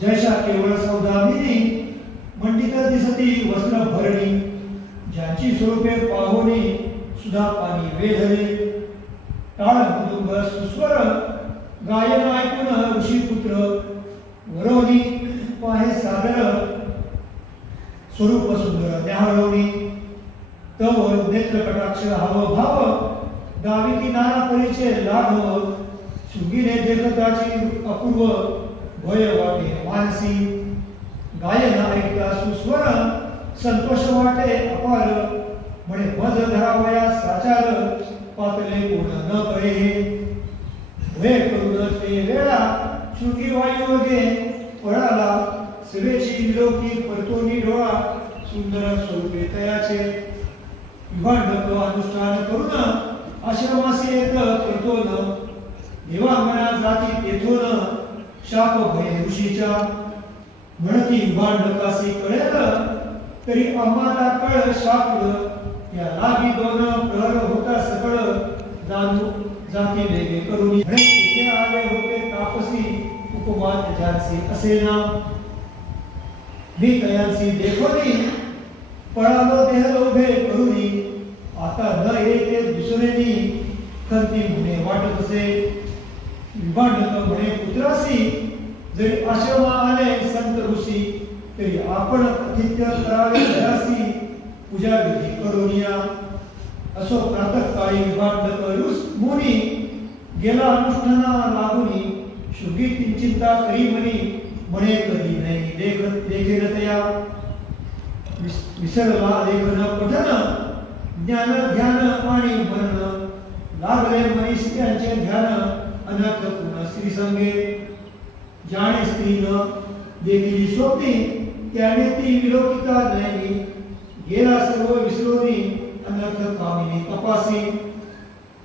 जैसा केवळ सौदामिनी मंडित दिसती वस्त्र भरणी, ज्यांची स्वरूपे पाहोनी सुधा पाणी वेधले. टाळ मृदुंग सुस्वर गायन ऐकून ऋषीपुत्र वरोनी पाहे सादर, स्वरूप सुंदर न्याहळवणी. तव नेत्र कटाक्ष हाव भाव दाविती नाना परीचे लाघव, सुगीने देखताची अपूर्व भय वाटे मानसी. गायन ऐकता सुस्वर संतोष वाटे अपार, म्हणे मज धरावया साचार पातले कोण न कळे. भय करून ते वेळा श्रुती वायू गे पळाला, सेवेची विलोकी परतोनी डोळा सुंदर स्वरूपे तयाचे. विभांडक अनुष्ठान करून आश्रमासी एक करतोन, देवांगणा जाती तेथून शाप भय ऋषीच्या. म्हणती विभांडकासी कळेल तरी आम्हाला कळ शापड, या लागी दोन प्रहर होता सकळ जाणू जाती वेगे करुणी. तिथे आले होते तापसी उपमान ज्यांचे असेना, मी तयांसी देखोनी पळालो देह लोभे करुणी. आता न येते दुसरेनी खंती म्हणे वाटत असे. विभांडक म्हणे पुत्रासी जरी आश्रमा आले संत ऋषी, तरी आपण आतिथ्य करावे घरासी पूजा विधी करोनिया. असो प्रातःकाळी विभांडक ऋष मुनी गेला अनुष्ठाना लागुनी, शुगी चिंता करी म्हणे कधी नाही देखेल तया. विसरला लेखन पठन ज्ञान ध्यान आणि मनन, लागले मनीषिकांचे ध्यान अनर्थ पूर्ण श्री संगे. जाणे स्त्रीनं देखील स्वप्नी त्याने ती विलोकिता नाही, गेला सर्व विसरोनी अनर्थ कामिनी तपासी.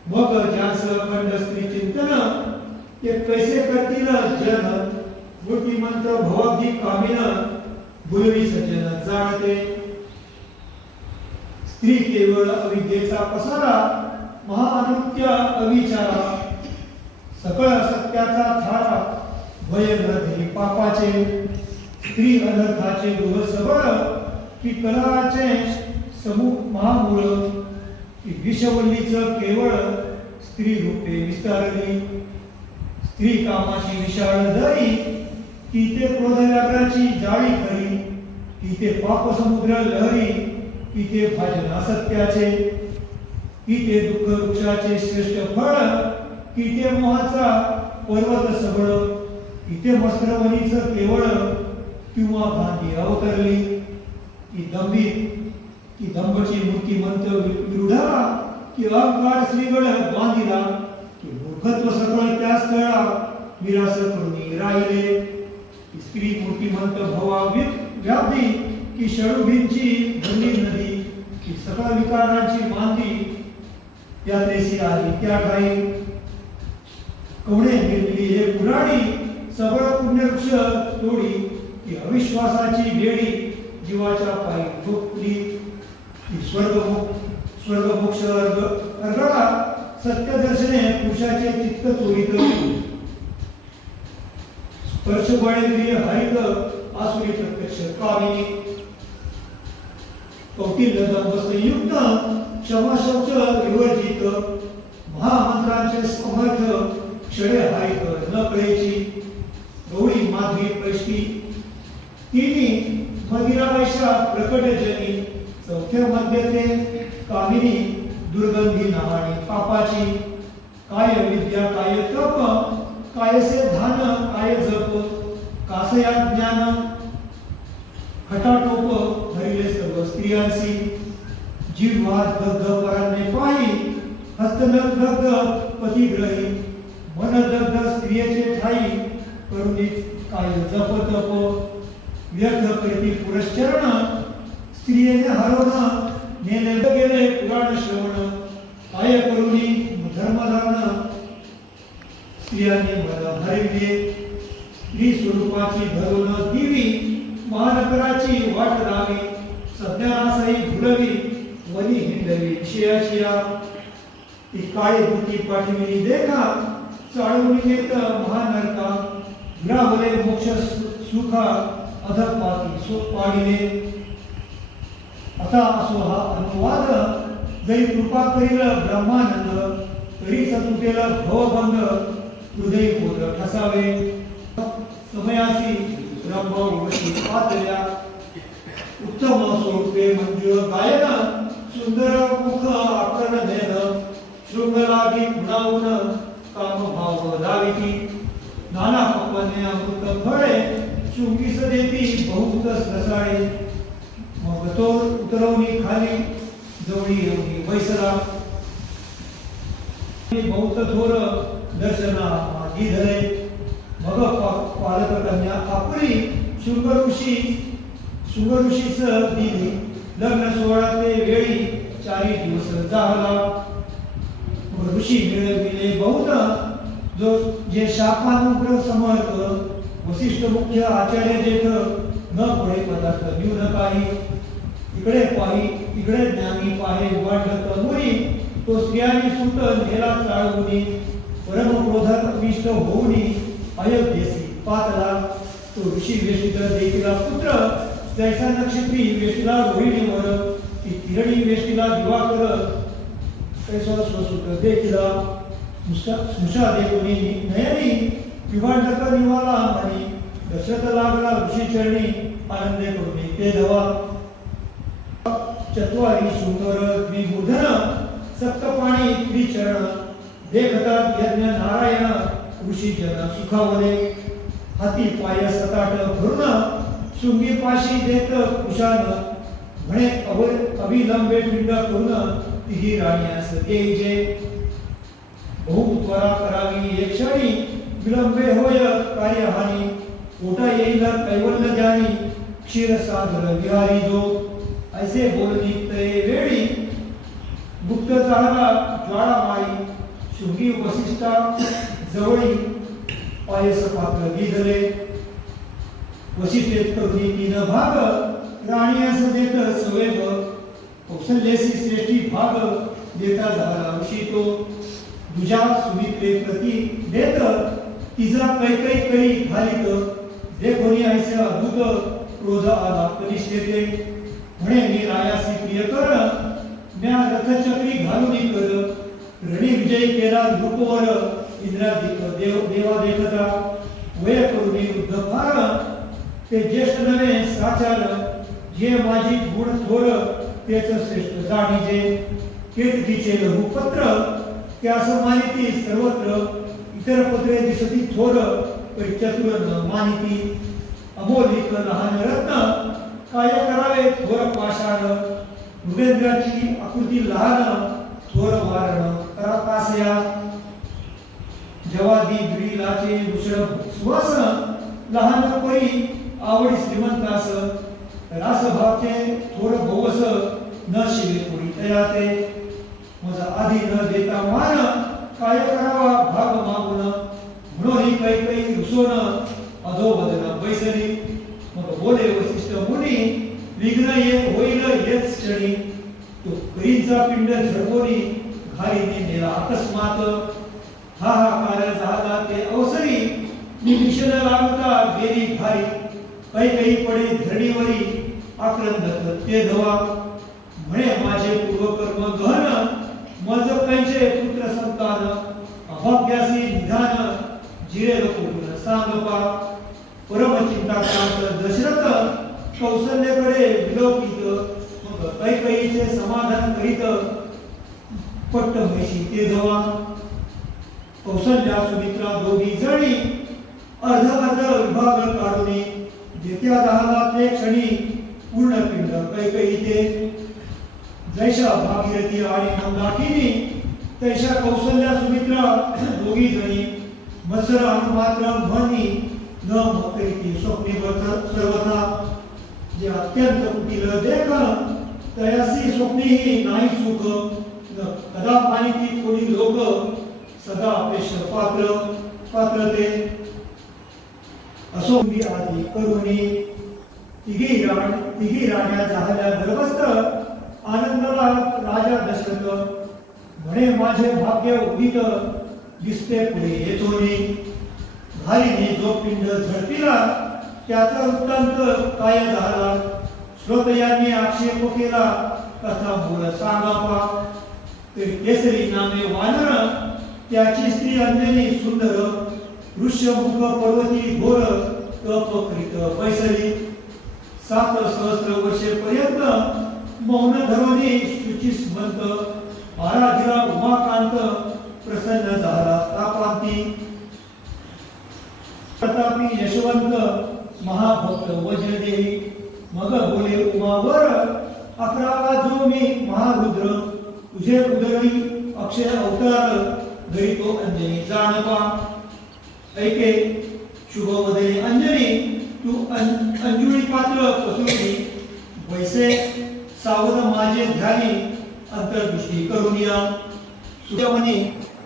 मग ज्यास खंड स्त्री चिंतन ते कैसे करतील जन, मूर्तिमंत भवाब्धी कामिन भुलवी सज्जन जाणते. स्त्री केवळ अविद्येचा पसारा, महाअनृत्य अविचारा, सकळ सत्याचा थारा भय न धरी पापाचे. स्त्री अनर्थाचे गृह सबळ, की कलहाचे समूह महामूळ, की विषवल्लीच केवळ स्त्री रूपे विस्तारली. स्त्री कामाची विशाळ दरी, की ते क्रोध व्याघ्राची जाळी खरी, की ते पाप समुद्र लहरी, की ते भाजन असत्याचे, की ते दुःख वृक्षाचे श्रेष्ठ फळ, की ते मोहाचा पर्वत सबळ, की ते मस्त्रवनीच केवळ किंवा गांधी अवतरली. की दंभी की दंभची मूर्तिमंत विरुढा, की अहंकार श्रीगड बांधिला, की मूर्खत्व सकळ त्या स्थळा विरास करून राहिले. की स्त्री मूर्तिमंत भवा व्याप्ती, की षडुभींची भरली नदी, की सकळ विकारांची मांदी यात्रेसी आली त्या ठाई. कवडे निर्मिली हे पुराणी सबळ पुण्यवृक्ष तोडी, की अविश्वासाची बेडी जीवाच्या पायी ठोकली. की स्वर्ग मोक्ष अर्गळा सत्य दर्शने पुरुषाचे चित्त चोरीत. स्पर्श बळे हरित आसुरी प्रत्यक्ष कामिनी. कौटिल्य दंभ संयुक्त क्षमा शौच विवर्जित, महामंत्रांचे समर्थ क्षळे हारित न कळेची. गौरी माधवी पैष्टी तिन्ही मदिरा वैशा प्रकट जनी, चौथ्या मध्ये ते कामिनी दुर्गंधी नावाने पापाची. काय विद्या काय तप, कायसे धान काय जप, कासया ज्ञान खटाटोप भरिले सर्व स्त्रियांसी. जिव्हा दग्ध परांने पाही, हस्तदग्ध पतिग्रही, मन दग्ध स्त्रियेचे ठाई, करुणी काय जप तप. व्यर्थ करती पुरश्चरण, स्त्रियेने हरवण नेले गेले पुराण श्रवण. काय करुणी धर्मधारण, स्त्रियांनी मन हरविले. स्त्री स्वरूपाची धरून दिवी, महानगराची वाट लावी. सज्ञानासही भुलवी, वनी हिंडवी विषयाशिया. ती काळे बुटी पाठविली देखा, चाळवली नेत महानरका. ग्राहले मोक्ष सुखा अधपाती सोप पाडिले. आता असो हा अनुवाद, जरी कृपा करील ब्रह्मानंद, तरी तुटेल भवबंध, हृदय बोध ठसावे. समयासी रंभ उमटी पातळ्या, उत्तम स्वरूपे मंजूळ गायन, सुंदर मुख आकरण नयन, शृंगलागी गुणावून काम भाव धाविती. नाना पक्वाने अमृत फळे, शृंगीस देती बहुत रसाळे. मग तो उतरवणी खाली, जवळी येऊनी बैसला. बहुत थोर दर्शना मागी धरे. मग पालक कन्या आपुरी, शृंग ऋषीस दिली. लग्न सोहळा ते वेळी 4 दिवस झाला. ऋषी मिळविले बहुत, जो जे शापानुग्रह समर्थ. वसिष्ठ मुख्य आचार्य जेथ, न पुढे पदार्थ न्यून काही. इकडे पाही इकडे ज्ञानी पाहे वाढत मुनी, तो स्त्रियानी सुत नेला चाळवूनी. परम क्रोधात अभिष्ट होऊनी, अयोध्येसी पातला. तो ऋषी वेष्टित देखीला पुत्र, जैसा नक्षत्री वेष्टीला रोहिणीवर, ती किरणी वेष्टीला दिवाकर. कैसा स्वसुत देखीला स्नुषा देखुनी नयनी, विभांडक निवाला म्हणी. दशरथ लागला ऋषी चरणी, आनंदे करुणी ते धवा. चत्वारी सुंदर द्विबुधन, सप्तपाणी त्रिचरण. देखतात यज्ञ नारायण, ऋषी जन सुखावले. हाती पाय 7 भरून, शृंगी पाशी देत कुशान. म्हणे अभिलंबे पिंड करून, तिही राण्यास देजे. बहुत्वरा करावी एक क्षणी, विलंबे होय कार्यहानी. पोटा येईल कैवल्य ज्ञानी, क्षीरसागर विहारी जो. ऐसे बोलणी ते वेळी, गुप्त चालला ज्वाळामाळी. शृंगी वसिष्ठा जवळी, पायस पात्र दिधले. वसिष्ठेत करुणी 3 भाग, राणीयास देत सवेग. कौशल्यसी श्रेष्ठी भाग, देता झाला ऋषी तो. दुजा सुमित्रे प्रती देत, तिजा कैकै करी घालित. देखोनी ऐसे अद्भुत, क्रोध आला कनिष्ठेते. म्हणे मी रायासी प्रिय कर, म्या रथचक्री घालून कर. रणी विजय केला नृपवर, इंद्रादिक देवा देखता. वय करुणी वृद्ध फार, ते ज्येष्ठ नवे साचार. जे माझी गुण थोर, तेच श्रेष्ठ जाणीजे. केतकीचे लघुपत्र, त्यास मानिती सर्वत्र. इतर पत्रे दिसती थोर, पण चतुर न मानिती. अमोलिक लहान रत्न, काय करावे थोर पाषाण. मृगेंद्राची आकृती लहान, थोर वारण करा कासया. जवादी बिडीलाचे भूषण सुवासन, लहान परी आवडी श्रीमंतास. रासभाचे थोर भोवस, न शिवे कोणी तयाते. मज आधी न देता मान, काय करावा भाग मागून. म्हणून कैकै रुसोन, अधोबदन बैसली. मग बोले वसिष्ठ मुनी, विघ्न एक होईल हेच क्षणी. तो करीचा पिंड झडपोनी, घारीने नेला अकस्मात. हाहाकार झाला ते अवसरी, निमिषण लागता गेली घारी. कैकई पडे धरणीवरी, आक्रंदक ते धवा. म्हणे माझे पूर्वकर्म गहन, मज कैचे पुत्र संतान. अभाग्यासी निधान, जिरेल कोण सांगपा. परमचिंताक्रांत दशरथ, कौशल्याकडे विलोकित. मग कैकईचे समाधान करीत, पट्ट म्हैशी ते धवा. कौशल्या सुमित्रा दोघी जणी, अर्ध विभाग काढून. जेत्या झाला ते क्षणी, पूर्ण पिंड कैकईते. जैशा भागीरथी आणि मंदाकिनी, तैशा कौशल्या सुमित्रा दोघी जणी. मत्सर अनुमात्र म्हणी, न मकरीती स्वप्नी सर्वथा. जे अत्यंत कुटील देख, तयासी स्वप्नीही नाही सुख. कदा मानिती कोणी लोक, सदा अपेक्ष पात्रते. असो मी आधी करुणी, तिघी राण्या झाल्या गर्भस्थ. आनंदला राजा दशरथ, म्हणे माझे भाग्य उदित, दिसते पुढे येतोनी. घारीने जो पिंड झडपिला, त्याचा वृत्तांत काय झाला श्रोतयांनी आक्षेप केला कथा मूळ सांगावा केसरी नामे वानर त्याची स्त्री अंजनी सुंदर ऋष्यमुख पर्वती घोर अपकृत बैसली 7 सहस्र वर्षेपर्यंत मौन धरोनी शुचिस्मंत आराधिला उमाकांत प्रसन्न झाला तापांती प्रतापी यशवंत महाभक्त वज्रदेवी मग बोले उमावर 11वा जो मी महारुद्र तुझे उदरी अक्षय अवतार घरी तो अंजनी जाणवा ऐके शुभवदने अंजनी तू अंजुळी पात्र कसोटी वैसे सावध माझे ध्यानी अंतर्दृष्टी करून या सुदेवनी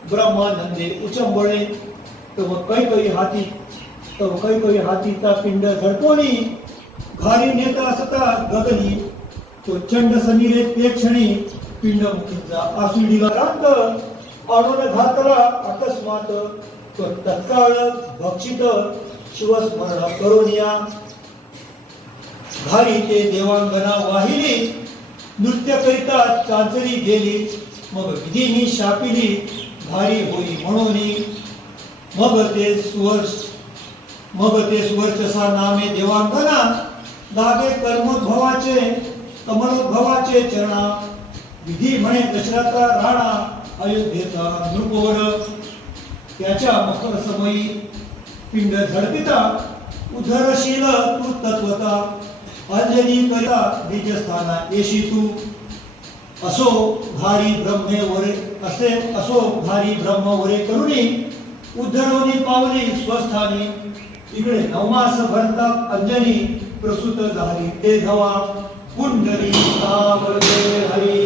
ब्रह्मानंदे उचंबळे तव काही हातीचा पिंड झडपोनी घारी नेता असता गगनी तो चंड समीरे ते क्षणी पिंडमुखीचा आसुडीला रांत आणून घातला अकस्मात तो तत्काळ भक्षित शिवस्मरण करून या घारी ते देवांगना वाहिली नृत्य करिता चांचरी गेली मग विधीनी शापिली घारी होई म्हणून मग ते सुवर्चसा नामे देवांगना लागे कर्मोद्भवाचे कमलोद्भवाचे चरणा विधी म्हणे दशरथा राणा अयोध्येचा नृपोर त्याच्या मकर समयी पिंड झडपिता उधरशील तू तत्वता अंजनी करिता निजस्थाना येशी तू असो घारी ब्रह्म वरे करुणी उद्धरवनी पावली स्वस्थानी इकडे 9 मास भरता अंजनी प्रसूत झाली ते धवा कुंडली तावरे हरी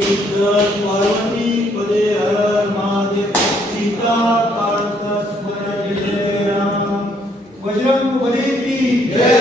पार्वती पदे हर महादेव सीता कांत स्मरण जय राम बजरंग बली की जय।